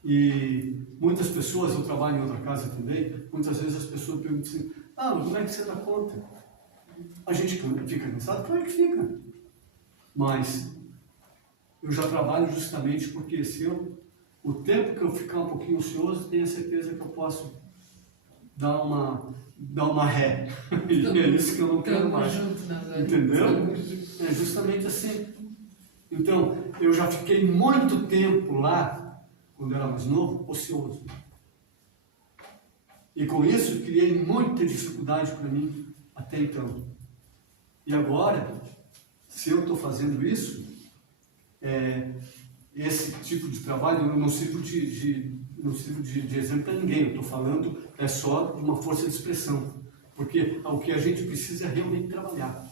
E muitas pessoas, eu trabalho em outra casa também, muitas vezes as pessoas perguntam assim, mas como é que você dá conta? A gente fica cansado? Claro que fica. Mas eu já trabalho justamente porque o tempo que eu ficar um pouquinho ocioso, tenho a certeza que eu posso dar uma ré. E é isso que eu não quero mais. Entendeu? É justamente assim. Então, eu já fiquei muito tempo lá, quando eu era mais novo, ocioso. E com isso, criei muita dificuldade para mim até então. E agora, se eu estou fazendo isso, esse tipo de trabalho, eu não sirvo de exemplo para ninguém, eu estou falando só de uma força de expressão, porque o que a gente precisa é realmente trabalhar,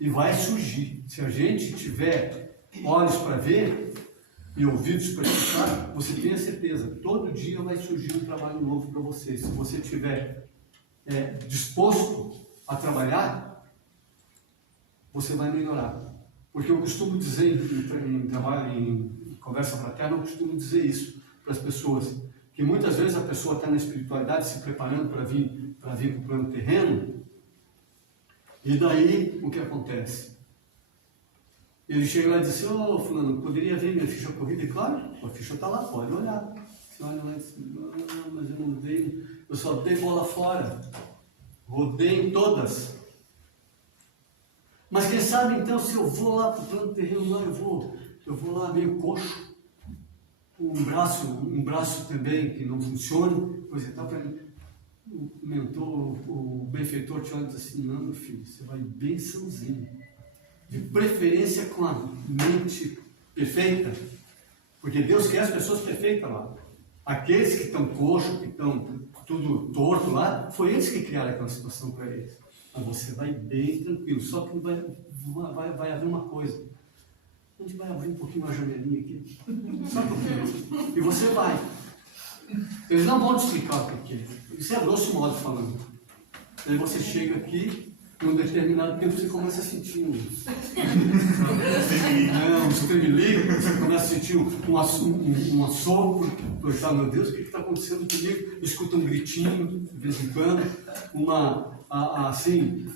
e vai surgir, se a gente tiver olhos para ver e ouvidos para escutar, você tenha certeza, todo dia vai surgir um trabalho novo para você, se você estiver disposto a trabalhar, você vai melhorar. Porque eu costumo dizer em trabalho, em conversa fraterna, eu costumo dizer isso para as pessoas, que muitas vezes a pessoa está na espiritualidade se preparando para vir para o plano terreno, e daí o que acontece? Ele chega lá e diz assim, ô fulano, poderia ver minha ficha corrida? E claro, a ficha está lá, pode olhar. Você olha lá e diz, não, mas eu não dei, eu só dei bola fora, rodei em todas. Mas quem sabe então, se eu vou lá para o plano terreno, lá eu vou lá meio coxo, um braço também que não funciona, coisa e tal, para mim. O mentor, o benfeitor te olha e diz assim, não, meu filho, você vai bem sãozinho, de preferência com a mente perfeita, porque Deus quer as pessoas perfeitas lá. Aqueles que estão coxos, que estão tudo torto lá, foi eles que criaram aquela situação para eles. Mas você vai bem tranquilo, só que vai haver uma coisa. A gente vai abrir um pouquinho a janelinha aqui, só um pouquinho, e você vai. Eles não vão te explicar o que é. Isso é grosso modo falando. Aí você chega aqui, em um determinado tempo você começa a sentir um tremelico, você começa a sentir um assopro, pensar, meu Deus, o que está acontecendo comigo? Escuta um gritinho, de vez em quando, assim,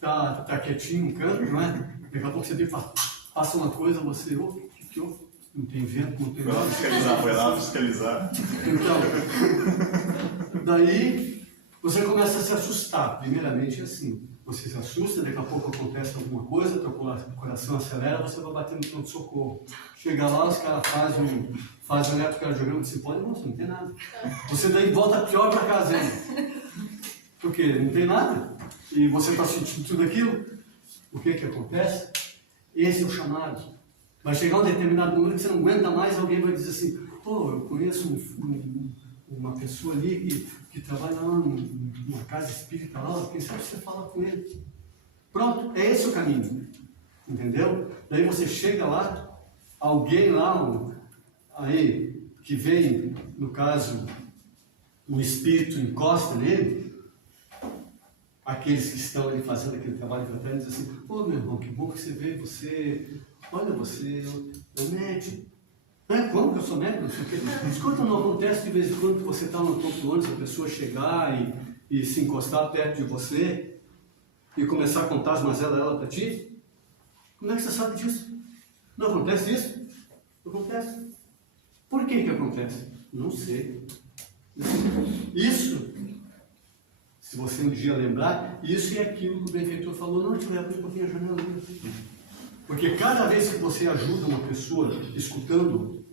tá quietinho, um canto, não é? Daqui a pouco você passa uma coisa, você, o que houve? Não tem vento, não tem nada. Foi lá fiscalizar. Então, daí você começa a se assustar. Primeiramente assim, você se assusta, daqui a pouco acontece alguma coisa, teu coração acelera, você vai batendo no pronto-socorro. Chega lá, os caras fazem o eletrocardiograma, você pode, moço, não tem nada. Você daí volta pior para casa ainda. Porque não tem nada. E você está sentindo tudo aquilo. O que acontece? Esse é o chamado. Vai chegar um determinado momento que você não aguenta mais, alguém vai dizer assim, pô, eu conheço uma pessoa ali que trabalha lá numa casa espírita lá, quem sabe você fala com ele. Pronto, é esse o caminho. Entendeu? Daí você chega lá, alguém lá, aí, que vem, no caso, o espírito encosta nele, aqueles que estão ali fazendo aquele trabalho fraterno, dizem assim, ô meu irmão, que bom que você veio, olha, você é médium. Como que eu sou médium? Não sei o quê. Escuta, não acontece de vez em quando que você está no topo do ônibus, a pessoa chegar e se encostar perto de você e começar a contar as mazelas dela para ti? Como é que você sabe disso? Não acontece isso? Acontece. Por que acontece? Não sei. Isso, se você um dia lembrar, isso é aquilo que o benfeitor falou, não, te leva um pouquinho a janela. Porque cada vez que você ajuda uma pessoa escutando,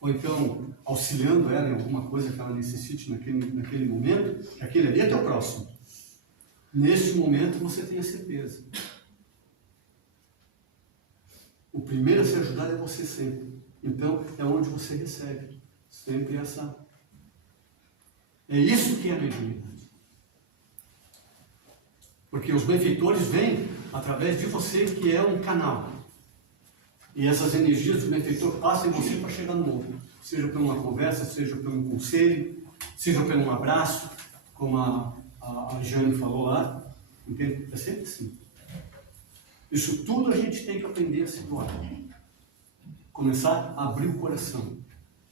ou então auxiliando ela em alguma coisa que ela necessite naquele momento, aquele ali é teu próximo. Neste momento você tem a certeza. O primeiro a ser ajudado é você sempre. Então é onde você recebe. Sempre essa. É isso que é a mediunidade. Porque os benfeitores vêm através de você, que é um canal. E essas energias do benfeitor passam em você para chegar no outro. Seja por uma conversa, seja por um conselho, seja por um abraço, como a Jane falou lá. Entende? É sempre assim. Isso tudo a gente tem que aprender a situar. Começar a abrir o coração.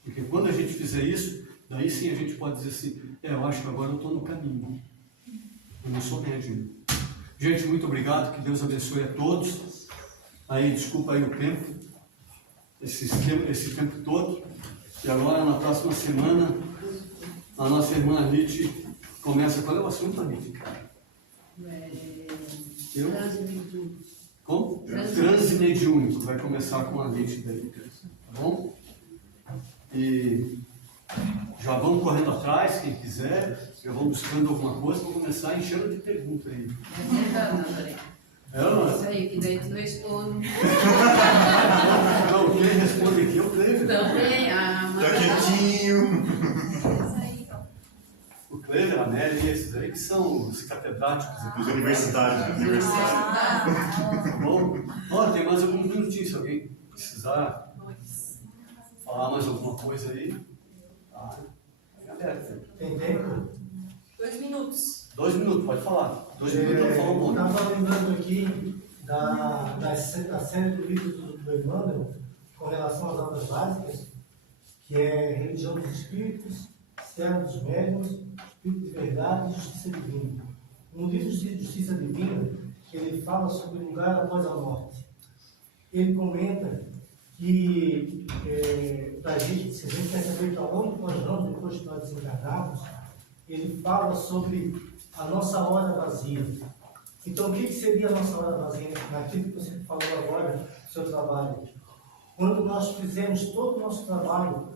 Porque quando a gente fizer isso, daí sim a gente pode dizer assim, eu acho que agora eu estou no caminho. Eu não sou médium. Gente, muito obrigado, que Deus abençoe a todos. Aí, desculpa aí o tempo, esse tempo todo. E agora, na próxima semana, a nossa irmã Anite começa. Qual é o assunto, Anite? Como? Transe mediúnico. Vai começar com a Anite daí, tá bom? E já vamos correndo atrás, quem quiser. Já vão buscando alguma coisa, vou começar enchendo de perguntas aí. Isso aí, que daí tu responde. Não, quem responde aqui é o Clever. Também, Tá quietinho. O Clever, a Nelly, esses aí que são os catedráticos. Os universitários. Tá bom? Ó, tem mais alguns minutinhos, se alguém precisar falar mais alguma coisa aí. Tá. Tem tempo? 2 minutos. 2 minutos, pode falar. 2 minutos eu falo um monte. Estava lembrando aqui da série do livro do Emmanuel com relação às obras básicas, que é Religião dos Espíritos, Servo dos Médiuns, Espírito de Verdade e Justiça Divina. No livro de Justiça Divina, ele fala sobre o lugar após a morte. Ele comenta que para a gente, se a gente quer saber para onde nós vamos depois que nós desencarnarmos, ele fala sobre a nossa hora vazia. Então, o que seria a nossa hora vazia? Naquilo que você falou agora, do seu trabalho. Quando nós fizemos todo o nosso trabalho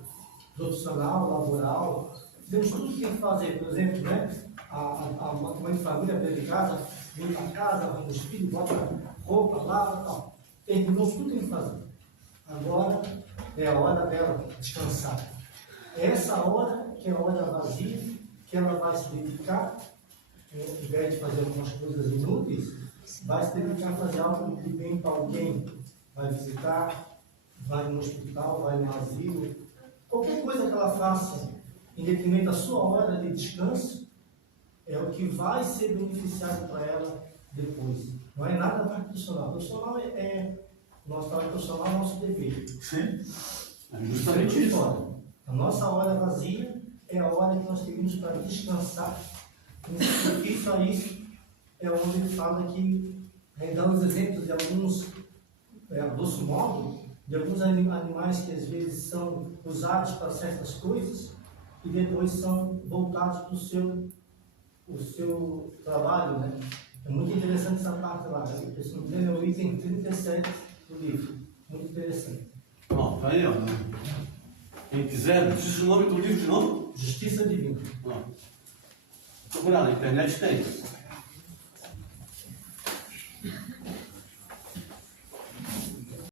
profissional, laboral, fizemos tudo o que tem que fazer. Por exemplo, né? A mãe de família dentro de casa, limpa a casa, arruma os filhos, bota roupa, lava e tal. Terminou tudo que tem que fazer. Agora é a hora dela descansar. É essa hora que é a hora vazia, que ela vai se dedicar, ao invés de fazer algumas coisas inúteis, vai se dedicar a fazer algo de bem para alguém. Vai visitar, vai no hospital, vai no asilo. Qualquer coisa que ela faça, em detrimento da sua hora de descanso, é o que vai ser beneficiado para ela depois. Não é nada para profissional. Profissional nosso trabalho profissional é o nosso dever. Sim, é justamente isso. A nossa hora vazia é a hora que nós temos para descansar. Isso a isso é onde ele fala que, dando os exemplos de alguns, a grosso modo, de alguns animais que às vezes são usados para certas coisas e depois são voltados para o seu trabalho, né? É muito interessante essa parte lá, né? Se não me engano, é o item 37 do livro. Muito interessante. Bom, tá aí, ó. Quem quiser, diz o nome do livro de novo? Justiça Divina. Procurar na internet tem.